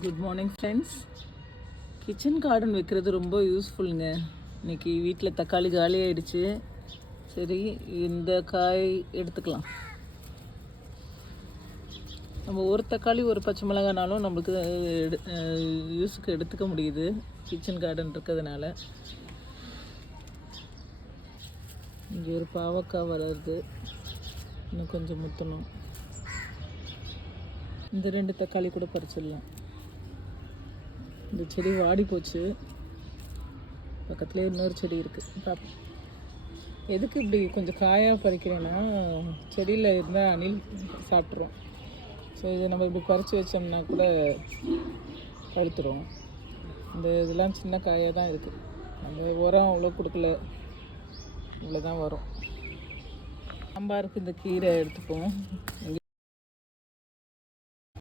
Good morning friends. Kitchen garden வைக்கிறது ரொம்ப யூஸ்ஃபுல்லுங்க. இன்றைக்கி வீட்டில் தக்காளி காலி ஆகிடுச்சு. சரி, இந்த காய் எடுத்துக்கலாம். நம்ம ஒரு தக்காளி ஒரு பச்சை மிளகானாலும் நம்மளுக்கு யூஸுக்கு எடுத்துக்க முடியுது கிச்சன் கார்டன் இருக்கிறதுனால. இங்கே ஒரு பாவக்காய் வளருது, இன்னும் கொஞ்சம் முத்தணும். இந்த 2 தக்காளி கூட பறிச்சிடலாம். இந்த செடி வாடி போச்சு, பக்கத்துலேயே இன்னொரு செடி இருக்குது. பார்ப்போம். எதுக்கு இப்படி கொஞ்சம் காயாக பறிக்கிறேன்னா, செடியில் இருந்தால் அணில் சாப்பிட்ருவோம். ஸோ இதை நம்ம இப்படி பறித்து வச்சோம்னா கூட பழுத்துரும். இந்த இதெல்லாம் சின்ன காயாக தான் இருக்குது. அந்த உரம் அவ்வளோ கொடுக்கல, இவ்வளோ தான் வரும். சாம்பாருக்கு இந்த கீரை எடுத்துப்போம்.